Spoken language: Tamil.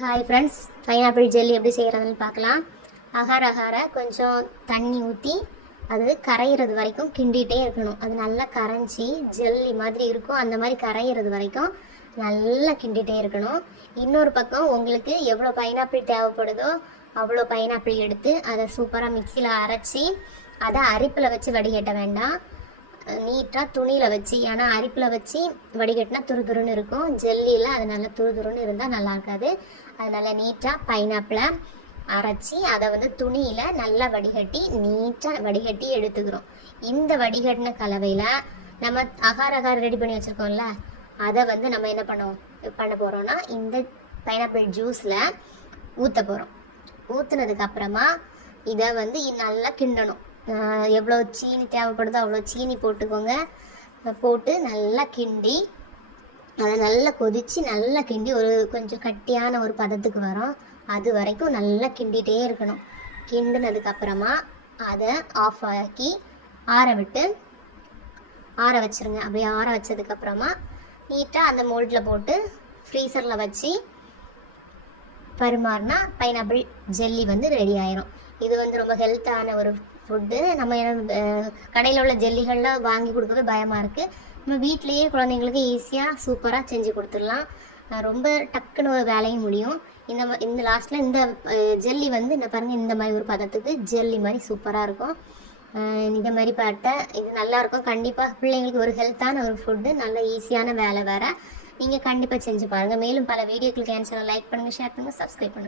ஹாய் ஃப்ரெண்ட்ஸ் பைனாப்பிள் ஜெல்லி எப்படி செய்கிறதுன்னு பார்க்கலாம். அகார அகார கொஞ்சம் தண்ணி ஊற்றி அது கரையிறது வரைக்கும் கிண்டிகிட்டே இருக்கணும். அது நல்லா கரைஞ்சி ஜெல்லி மாதிரி இருக்கும். அந்த மாதிரி கரையிறது வரைக்கும் நல்லா கிண்டிகிட்டே இருக்கணும். இன்னொரு பக்கம் உங்களுக்கு எவ்வளோ பைனாப்பிள் தேவைப்படுதோ அவ்வளோ பைனாப்பிள் எடுத்து அதை சூப்பராக மிக்சியில் அரைச்சி அதை அரிப்பில் வச்சு வடிகட்ட வேண்டாம். நீட்டாக துணியில் வச்சு ஏன்னா அரிப்பில் வச்சு வடிகட்டினா துரு துருன்னு இருக்கும். ஜெல்லியில் அது நல்லா துரு துருன்னு இருந்தால் நல்லா இருக்காது. அதனால் நீட்டாக பைனாப்பிளை அரைச்சி அதை வந்து துணியில் நல்லா வடிகட்டி நீட்டாக வடிகட்டி எடுத்துக்கிறோம். இந்த வடிகட்டின கலவையில் நம்ம அகார் அகார் ரெடி பண்ணி வச்சுருக்கோம்ல அதை வந்து நம்ம என்ன பண்ணுவோம்? பண்ண போகிறோம்னா இந்த பைனாப்பிள் ஜூஸில் ஊற்ற போகிறோம் ஊற்றுனதுக்கப்புறமா இதை வந்து நல்லா கிண்டணும். எவ்வளோ சீனி தேவைப்படுதோ அவ்வளோ சீனி போட்டுக்கோங்க. போட்டு நல்லா கிண்டி அதை நல்லா கொதித்து நல்லா கிண்டி ஒரு கொஞ்சம் கட்டியான ஒரு பதத்துக்கு வரும். அது வரைக்கும் நல்லா கிண்டிகிட்டே இருக்கணும். கிண்டினதுக்கப்புறமா அதை ஆஃப் ஆக்கி ஆற விட்டு ஆற வச்சிருங்க. அப்படியே ஆற வச்சதுக்கப்புறமா நீட்டாக அந்த மோல்டில் போட்டு ஃப்ரீசரில் வச்சு பரிமாறினா பைனாப்பிள் ஜெல்லி வந்து ரெடி ஆயிரும். இது வந்து ரொம்ப ஹெல்த்தான ஒரு ஃபுட்டு நம்ம கடையில் உள்ள ஜெல்லிகள்லாம் வாங்கி கொடுக்கவே பயமாக இருக்குது நம்ம வீட்டிலேயே குழந்தைங்களுக்கு ஈஸியாக சூப்பராக செஞ்சு கொடுத்துடலாம். ரொம்ப டக்குன்னு ஒரு வேலையும் முடியும். இந்த இந்த லாஸ்ட்டில் இந்த ஜெல்லி வந்து இந்த பாருங்கள் இந்த மாதிரி ஒரு பதத்துக்கு ஜெல்லி மாதிரி சூப்பராக இருக்கும். இந்த மாதிரி பாட்டை இது நல்லாயிருக்கும் கண்டிப்பாக பிள்ளைங்களுக்கு ஒரு ஹெல்த்தான ஒரு ஃபுட்டு நல்ல ஈஸியான வேலை வேறு. நீங்கள் கண்டிப்பாக செஞ்சு பாருங்கள் மேலும் பல வீடியோக்களுக்கு என் சேனல் லைக் பண்ணுங்கள் ஷேர் பண்ணுங்கள் சப்ஸ்கிரைப் பண்ணுங்கள்